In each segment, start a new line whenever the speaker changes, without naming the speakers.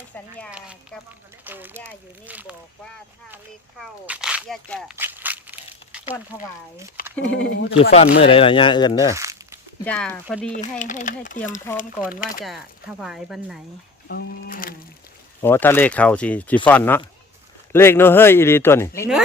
สัญญากับปู่ย่าอยู่นี่บอกว่าถ้าเลขเข้าย่าจะฟ้อนถวาย
สิฟ้อนมื้อใดล่ะย่าเอิ้นเด้อ
จ้าพอดีให้เตรียมพร้อมก่อนว่าจะถวายวันไหน
โอ้ถ้าเลขเข้าสิฟ้อนเนาะเลขโนเฮ้ยอีหลีตัวนี้
เนื้อ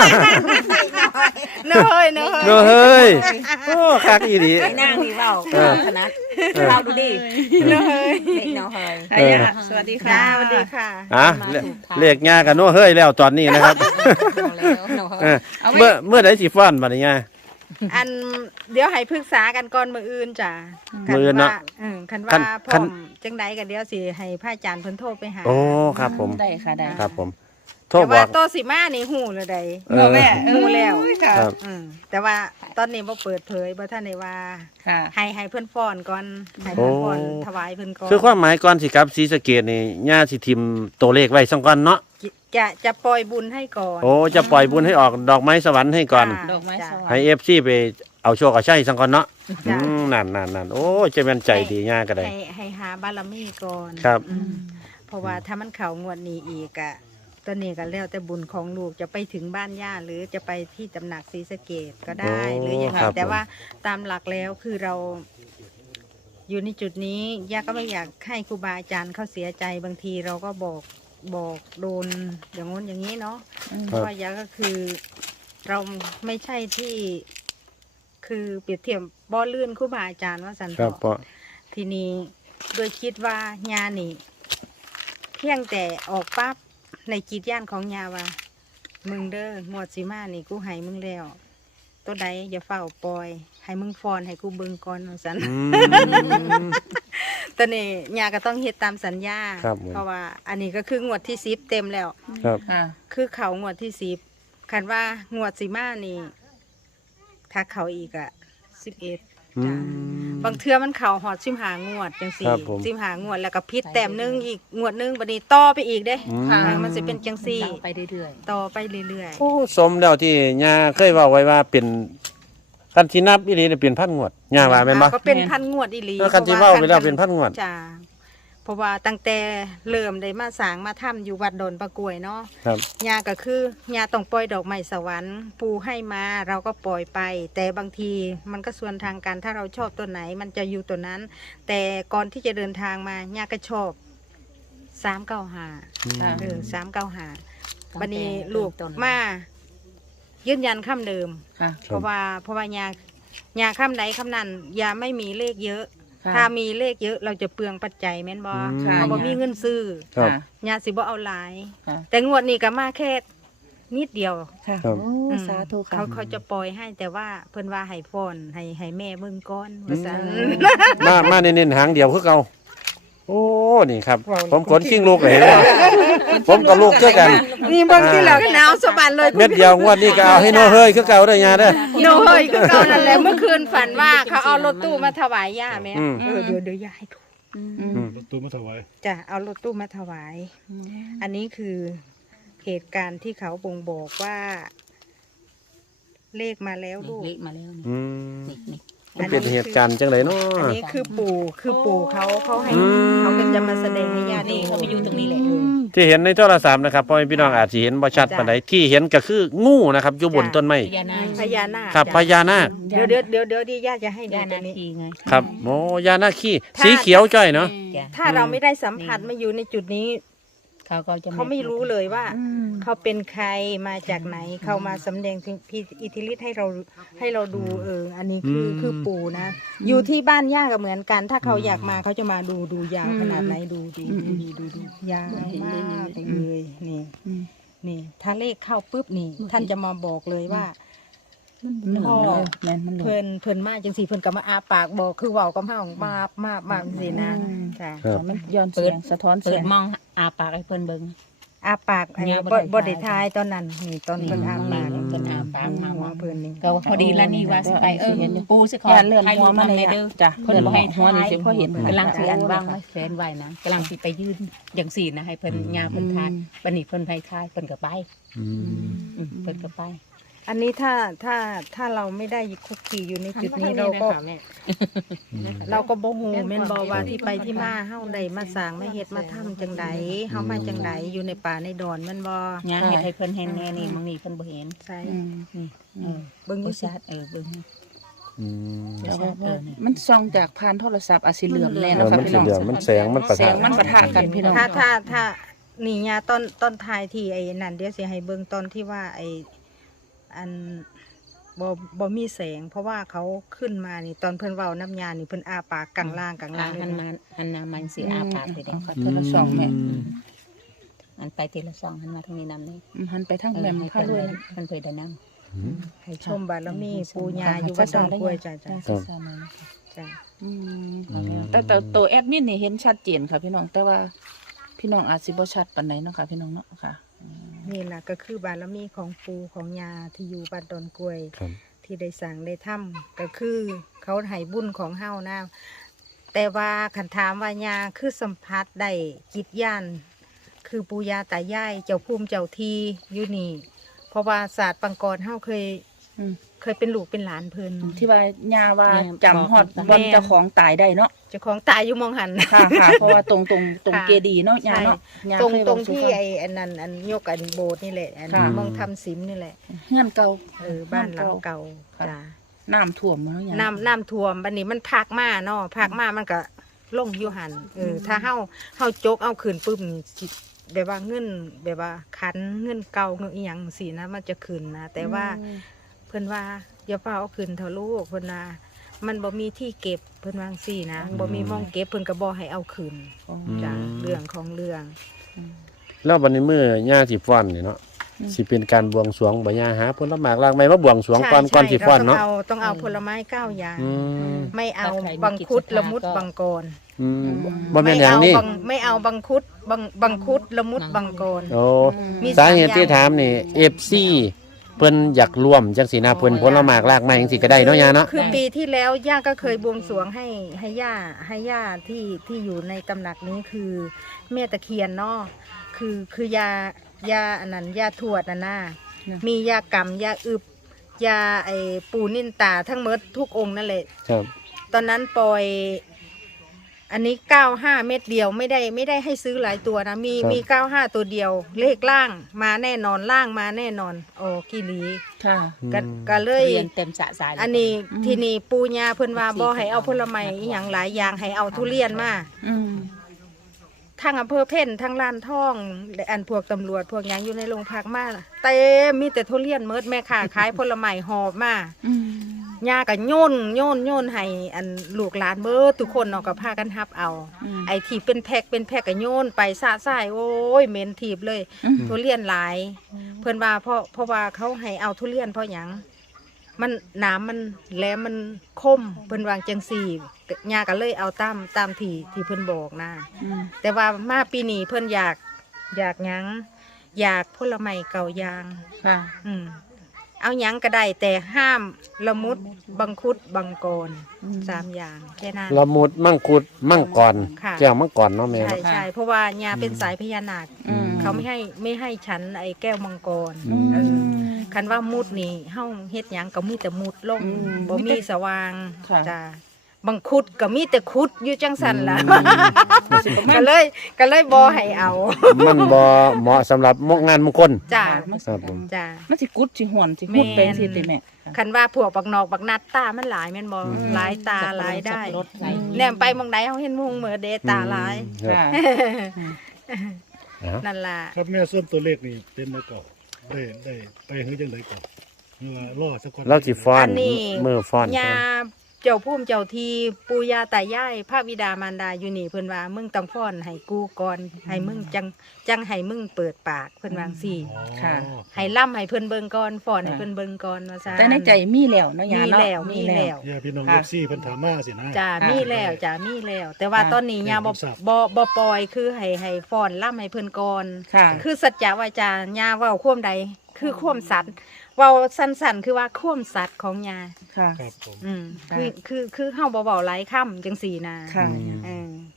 เนื้อเฮ้ย
โนเฮ้ยโอ้คักอีหลี
ไอ้นางนี่เว้าขนาดเราดูดิ
เนื้อเฮ้ย
เด็กน้องเฮย
สวัสดีค่ะสวัสดีค่ะ
อ่ะเลขย่ากับโนเฮ้ยแล้วตอนนี้นะครับ
เอาแล้วน้องเฮย
เมื่อใดสิฟ้อนบัดนี้ย่า
อันเดี๋ยวให้ปรึกษากันก่อนมื้ออื่นจ้ะ
มื้ออื่นเนาะ
คันว่าพร้อมจังใดกันเดี๋ยวสิให้พระอาจารย์เพิ่นโทรไปหา
โอ้ครับผม
ได้ค่ะได้
ครับผมโทร
แต่
บ
ว่า
อก
โตสิมานี่ฮู้เลยใด
แม่
ฮู้แล้ว
ครับ
แต่ว่าตอนนี้บ่เปิดเผยบ่ทันได้ว่า
ค่ะ
ให้เพิ่นฟ้อนก่อนให้เพิ่นฟ้อนถวายเพิ่นก่อน
คือความหมายก่อนสิครับศรีสะเกษนี่ย่าสิทิมตัวเลขไว้สักก่อนเนาะ
จะปล่อยบุญให้ก่อน
โอ้จะปล่อยบุญให้ออกดอกไม้สวรรค์ให้ก่อน
จ้ะ
ดอกไม้สวรรค์
ให้ FC ไปเอาโชคเอาชัยสักก่อนเนาะ
จ้ะ
นั่นโอ้จะเป็นใจดีย่าก็ได้
ให้หาบารมีก่อน
ครับ
เพราะว่าถ้ามันเข้างวดนี้อีกอะตอนนี้ก็แล้วแต่บุญของลูกจะไปถึงบ้านย่าหรือจะไปที่ตำหนักศรีสะเกษก็ได้
โอ้
หรือยังไง
ครับ
แต่ว่าตามหลักแล้วคือเราอยู่ในจุดนี้ย่าก็ไม่อยากให้ครูบาอาจารย์เขาเสียใจบางทีเราก็บอกโดนอย่างงู้นอย่างนี้เนาะเพราะว่าย่าก็คือเราไม่ใช่ที่คือเปรียบเทียบบ่ลื่นครูบาอาจารย์ว่าสัน
ครับ
เถาะ
เพราะ
ทีนี้โดยคิดว่ายานี่ เพียงแต่ออกปั๊บในจิตย่านของยาว่ามึงเด้องวดสิมานี่กูให้มึงแล้วตัวใดอย่าเฝ้าปล่อย ให้มึงฟอนให้กูเบิ่งก่อนว่าสัน ตอนนี้ยาก็ต้องเฮ็ดตามสัญญา
ครับผม
เพราะว่าอันนี้ก็คืองวดที่10เต็มแล้ว
ครับ
ค่ะ
คือเขางวดที่10คันว่างวดสิมานี่ถ้าเขาอีกอะ11
อื
จ้ะ
ม
บางเทื่อมันเข่าหอด15 งวดจังสี่
ครับผม
15 งวดแล้วก็พิษแต้มหนึงอีกงวดหนึงบัดนี้ต่อไปอีกเด้
อืม
มันจะเป็นจังสี่
ไปเรื่อย
ต่อไปเรื่อย
โอ้สมแล้วที่ย่าเคยเว่าไว้ว่าเป็นคันที่นับอีหลีเนี่ยเป็นพันงวดย่าว่าแม่นบ่
ก็เป็นพันงวดอีหลี
แล้วคันที่เว้าไปแล้วเป็นพันงวด
จ้าเพราะว่าตั้งแต่เริ่มได้มาสร้างมาทำอยู่วัดดอนประกวยเนาะ
ครับ
ยาก็คือยาต้องปล่อยดอกไม้สวรรค์ปูให้มาเราก็ปล่อยไป แต่บางทีมันก็ส่วนทางกันถ้าเราชอบตัวไหนมันจะอยู่ตัวนั้น แต่ก่อนที่จะเดินทางมายาก็ชอบ395
ค่ะ
395บันนี้ลูกมายืนยันคำเดิม
ค่ะ
เพราะว่ายาคำไหนคำนั้นยาไม่มีเลขเยอะ
ค่ะ
ถ้ามีเลขเยอะเราจะเปลืองปัจจัยแม่นบ่
ค่ะ
เราบ่มีเงินซื้อ
ครับ
ยาสิบ่เอาหลาย
ค่ะ
แต่งวดนี้ก็มาแค่นิดเดียว
ค่ะ
ครับ
โอ้สาธุค่ะ
เขาจะปล่อยให้แต่ว่าเพิ่นว่าให้ฟ้อนให้แม่เบิ่งก่อนว่าซั่น
มาเน้นๆหางเดียวคือเก่าโอ้นี่ครับ ผมขนชิงลูกเลยเห็นบ่ผมกับลูกเจอกัน
นี่เบิ่งที่แล้วก็หนาวสะบัดเลย
เม็ดเดียวงวดนี้ก็เอาให้โนเฮ้ยคือเก่าเด้อยาเด้อ
โน้ยก็เก่านั่นแหละเมื่อคืนฝันว่าเขาเอารถตู้มาถวายย่าแม่
อืม
เดี๋ยวยาให้ถูก
รถตู้มาถวาย
จะเอารถตู้มาถวาย อันนี้คือเหตุการณ์ที่เขาบ่งบอกว่า เลขมาแล้วลูก
เล็กมาแล้วนี่
อืม
นี่
มันเป็นเหตุการณ์จังไดเนาะ
อันนี้คือปู่เขาให้
อืม
เขาก็จะมาแสดงให้ญาติ
นี่เขาไปอยู่ตรงนี้แหละ
ที่เห็นในโทรศัพท์นะครับพ่อแม่พี่น้องอาจสิเห็นบ่ชัดปานใดที่เห็นก็คืองูนะครับอยู่บนต้นไม้
พญานาค
พญานาค
ครับพญานาค
เดี๋ยวดีญาติจะให้ดู
ญา
ตร
นาง
นี้
คีไง
ครับโอ้ยานาคีสีเขียวจ้อยเนาะ
จ้ะ
ถ้าเราไม่ได้สัมผัสมาอยู่ในจุดนี้
เขาก็จะ
เขาไม่รู้เลยว่า
อืม
เขาเป็นใครมาจากไหนเขามาสำแดงถึงอิทธิฤทธิ์ให้เราดูอันนี้คือปู่นะ อยู่ที่บ้านย่าก็เหมือนกัน ถ้าเขาอยากมาเขาจะมาดูยาวขนาดไหนดูยาวมากเลยนี่นี่ถ้าเลขเข้าปุ๊บนี่ ท่านจะมาบอกเลยว่า พ่อ
แม่นมัน
เพิ่นมาจังสีเพิ่นก็มาอาปากบอกคือเว้ากับเฮามากสินะค่ะ
ครับ
มันย้อนเสียงสะท้อนเสียงมองอาปากให้เพิ่นเบิ่ง
อาปาก
เนี่ย
บ่ได้ทายตอนนั้นนี่ตอนเพิ่นอาปาก
เพิ่นอาปาก
หัวเพิ่นนี่
ก็พอดีแล้วนี่ว่าสิไปปูสิขอ
เลื่อนหัวมาเลย
เด้อ
จ้ะ
เพิ่น
เลื่อน
บ่ให้
หัวนี่สิพอเห็น
กำลังสิอันวางไว้แฟนไว้นะกำลังสิไปยืนอย่างสี่นะให้เพิ่นยาเพิ่นทานบัดนี้เพิ่นไปทายเพิ่นก็ไป
อืม
เพิ่นก็ไป
อันนี้ถ้าเราไม่ได้คุกคีอยู่ในจุดนี้เราก็บ่ฮู้แม่นบ่ว่าที่ไปที่มาเฮาได้มาสร้างมาเฮ็ดมาทำจังไดเฮามาจังไดอยู่ในป่าในดอนแม่นบ่
ย่าเฮ็ดให้เพิ่นเห็นแน่นี่มึงนี่เพิ่นบ่เห็น
ใช่
นี่
เบิ่ง
บ่
อยู่สิ
ชัดเบิ่ง
อืม
บ่ชัดนี่
มันส่องจากผ่านโทรศัพท์อาจสิเหลื่อมแน่
เอ
เนาะ
อ
ค่ะ
มัน
พี่
สี
น้อง
เหลืองมันแสงมันปะ
แส
ทะ
งมันปะทะกันพี่น้อง
ถ้านี่ยาต้นทายที่ไอ้นั่นเดี๋ยวสิให้เบิ่งตอนที่ว่าไอ้อันบ่มีแสง เพราะว่าเขาขึ้นมานี่ตอนเพิ่นเว้าน้ำยานี่เพิ่นอ้าปากกลางล่างเลย
หันมาหันหน้ามันสิอาปากไปเด้
ขอโทรศัพท์แม่
หันไปทีละ2หันมาทางนี้นำนี่
หันไปทางแม่พาด้วย
เพิ่นเผยได้นำ
ให้ชมบารมีปู่ย่าอยู่วัดดอนกล้วยจ้ะจ้ะ
แต่ตัวแอดมินนี่เห็นชัดเจนค่ะพี่น้องแต่ว่าพี่น้องอาจสิบ่ชัดปานใดเนาะค่ะพี่น้องเนาะค่ะ
นี่แหละก็คือบารมีของปู่ของย่าที่อยู่บ้านดอนกล้วย
ครับ
ที่ได้สั่งได้ทำก็คือเขาให้บุญของเฮานะแต่ว่าคันถามว่าย่าคือสัมผัสได้จิตย่านคือปู่ย่าตายายเจ้าภูมิเจ้าทีอยู่นี่เพราะว่าศาสตร์ปังกรเฮาเคย
อืม
เป็นลูกเป็นหลานเพิ่น
ที่ว่าย่าว่าจำฮอดวันเจ้าของตายได้เนาะ
เจ้าของตายอยู่มองหัน
ค่ะค่ะเพราะว่าตรงเกดีย์เนาะย่าเนาะย่า
ตรง
เคย
ตร
เว้าง สู่
ที่
ฟัง
ไอ้อันนั้นอันยกอันโบสถ์นี่แหละอัน
ค่ะ
มองทำสิมนี่แหละ
เฮือนเก่า
บ้านหลังเก่า
ค่ะ
จ้ะ
น้ำท่วมเนาะย่า
น้ำท่วมบัดนี้มันพักมาเนาะพักมามันก็ลงอยู่หันถ้าเฮาจกเอาคืนปุ๊บนี่สิแบบว่าเงินแบบว่าคันเงินเก่าเงินอีหยังสินะมันจะคืนนะแต่ว่าเพิ่นว่าอย่าเฝ้าเอาคืนเถอะลูกเพิ่นว่ามันบ่มีที่เก็บเพิ่นวาจั่งซี่นะบ่มีหม่องเก็บเพิ่นก็บ่ให้เอาคืนจ้ะเรื่องของเรื่อง
แล้ววันนี้มื้อย่าสิฟ้อนนี่เนาะสิเป็นการบวงสรวงบ่ย่าหาผลหมากรากไม้มาบวงสรวงก่อนสิฟ้อนเนาะ
ต้องเอาผลไม้9อย่าง
อืม
ไม่เอาบังคุดละมุดบังกร
อืมบ่แม่นหยังนี่
ไม่เอาบังคุดบังคุดละมุดบังกร
โอ้
มี
สาเหตุ
3
ที่ถามนี่ FC เพิ่นอยากร่วมจังสีนะเพิ่นผลหมากรากไม้จังซี่ก็ได้เนาะย่าเนาะ
คือปีที่แล้วย่าก็เคยบวงสรวงให้ย่าที่อยู่ในตำหนักนี้คือแม่ตะเคียนเนาะคือยาอันนั้นยาทวดน่ะนะมียากรรมยาอึบยาไอปูนินตาทั้งหมดทุกองค์นั่นแหละ
ครับ
ตอนนั้นปล่อยอันนี้95เม็ดเดียวไม่ได้ให้ซื้อหลายตัวนะมี95ตัวเดียวเลขล่างมาแน่นอนล่างมาแน่นอนโอ้กิลี
ค่ะ
ก็เลย
เรียนเต็มสะสาย
อันนี้ที่นี่ปูญาเพิ่นว่าบ่ให้เอาผลไม้อหย่างหลายอย่างให้เอาทุเรียนมา
อืม
ทั้งอำเภอเพ่นทั้งลานท่องและอันพวกตำรวจพวกหยังอยู่ในโรงพักมาเต็มมีแต่ทุเรียนเมิดแม่ค้าขายผลไม้หอบมา
อืม
ยาก็โยนให้อันลูกหลานเบิดทุกคนเนาะก็พากันรับเอา ไอ้ที่เป็นแพ็คก็โยนไปสะสายโอ้ยเหม็นถีบเลย ทุเรียนหลาย เพิ่นว่าเพราะว่าเขาให้เอาทุเรียนเพราะหยังมันน้ำมันแหลมมันคมเพิ่นวางจังสี่ยาก็เลยเอาตามที่เพิ่นบอกนะ แต่ว่ามาปีนี้เพิ่นอยากหยังอยากผลไม้เก่ายาง
ค่ะ
เอาหยังก็ได้แต่ห้ามละมุดบังคุดบังกร3อย่างแค่นั้น
ละมุดมังคุดมังกร
ค่ะ
แก้วมังกรเนาะแม่
ใช่
เนาะ
ใช่เพราะว่าญาเป็นสายพญานาค
อืม
เขาไม่ให้ฉันไอ้แก้วมังกร
อืม
เออคันว่ามุดนี่เฮาเฮ็ดหยังก็มีแต่มุดลงบ่มีสว่าง
ค่ะ
จ้าบังคุดก็มีแต่คุดอยู่จังสันล่ะก็เลยบ่ให้เอา
มันบ่เหมาะสำหรับงานมงคล
จ้า
ครับผม
จ้า
มันสิกุดสิหวนสิหุดไปสิติแม่
คันว่าพวกบักนอกบักนัดตามันหลายแม่นบ่หลายตาหลายได้
รถไหล
แนมไปหมองใดเฮาเห็นมุงเหมือเดตาหลาย
ครับ
ค่ะ
อ่ะ
นั่นล่ะ
ครับแม่ส้มตัวเลขนี่เป็นมาก่อนได้ไปเฮือจังไดก่อนเมื่อรอสักคน
เราสิฟ้อน
อันนี้
มือฟ้อน
ยาเจ้าภูมิเจ้าทีปู่ย่าตายายพระบิดามารดาอยู่นี่เพิ่นว่ามึงต้องฟ้อนให้กูก่อนให้มึงจังให้มึงเปิดปากเพิ่นวาจั่งซี่
ค่ะ
ให้ล่ำให้เพิ่นเบิ่งก่อนฟ้อนให้เพิ่นเบิ่งก่อนว่าซั่น
แต่ในใจมีแล้วเนาะยา
มี
เนาะ
แล้วมีแล้ว
อย่าพี่น้อง
ค่ะ
FC เพิ่นถามมาสินะ
จ้ามีแล้วจ้ามีแล้ว แต่ว่าตอนนี้ยาบ่
เพิ่นทราบ
บ่ปล่อยคือให้ฟ้อนล่ำให้เพิ่นก่อน
ค่ะ
คือสัจจวาจาญาเว้าความใดคือความสัตย์เว้าสั้นๆคือว่าความสัตย์ของญา
ค่ะ
ครับผม
คือเฮาบ่เว้าหลายคำจังซี่นะ
ค่ะ
เออ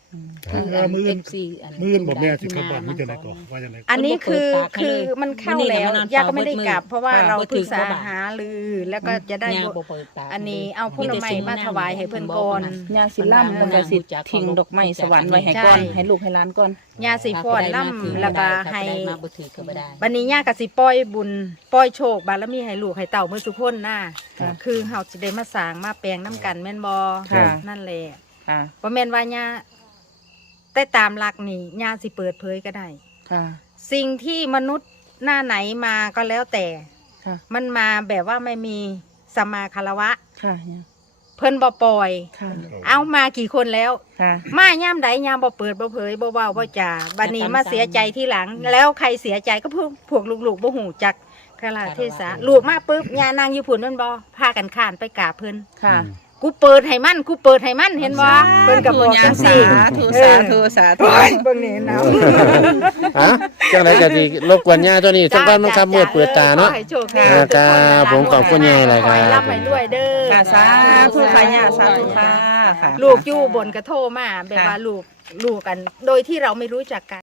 มื้อ
เอ
อื่น
ฟซีอัน
มื้ออื่นบ่แม่สิกลับบ้านมื้อจังไดก่อนว่าจังได
อันนี้คือ
เปิดปากให้
คือ
เลย
มันเข้า
มื้อนี้
แล้ว
น่ะมานอน
ย่าก็ไม่ได้
เฝ้าเบิดมื้อ
กลับ เพราะว่า
ค่ะ
เรา
บ่
ปรึกษา
ถึงบ่บาท
หารือแล้วก็จะได้
ย่าบ่เปิดปาก
อันนี้เอาผลไม้มาถวายให้เพิ่นก่อน
ย่าสิล่ำแล้วก็สิทิ้งดอกไม้สวรรค์ไว้ให้ก่อน
ใช่
ให้ลูกให้หลานก่อน
ยาสีฟ้อนล่ำแล้วก็ให้
มาบ่ถือก็บ่ได้
บันนี้ย่าก็สิปล่อยบุญปล่อยโชคบารมีให้ลูกให้เต่าเมื่อสุกคนน่ะ
ค่ะ
คือเฮาสิได้มาสร้างมาแปลงน้ำกันแม่นบ่
ค่ะ
นั่นแหละ
ค่ะ
บ่แม่นว่าย่าแต่ตามหลักนี่ย่าสิเปิดเผยก็ได้
ค่ะ
สิ่งที่มนุษย์หน้าไหนมาก็แล้วแต่
ค่ะ
มันมาแบบว่าไม่มีสัมมาคารวะ
ค่ะย่า
เพิ่นบ่ปล่อย
ค่ะ
เอามากี่คนแล้ว
ค่ะ
มาย่ามใดย่ามบ่เปิดบ่เผยบ่เว้าบ่จ่าบัดนี้มาเสียใจที่หลัง แล้วใครเสียใจก็พวกลูกๆบ่หูจักกะลาเทศะลูกมาปุ๊บย่านางอยู่พุ่นนั่นบ่พากันข้านไปกราบเพิ่น
ค่ะ
กูเปิดให้มันกูเปิดให้มันเห็นบ่เพิ่นก็บอกจังซี่
สาธุสาธุสาธุ
โอ้ยเบิ่งนี่นะ
อ่ะจังไรก็ดีรบกวนย่าตัวนี้สักวันมันคำมืดเปิดตาเนาะ
ขอให้โชคดี
ครับผมขอบคุณยายหลายครับ
ขอให้ร่ำให้รวยเด้อ
ค่ะสาธุค่ะย่าสาธุค่ะค่ะ
ลูกอยู่บนกระโทรมาแบบว่าลูกกันโดยที่เราไม่รู้จักกัน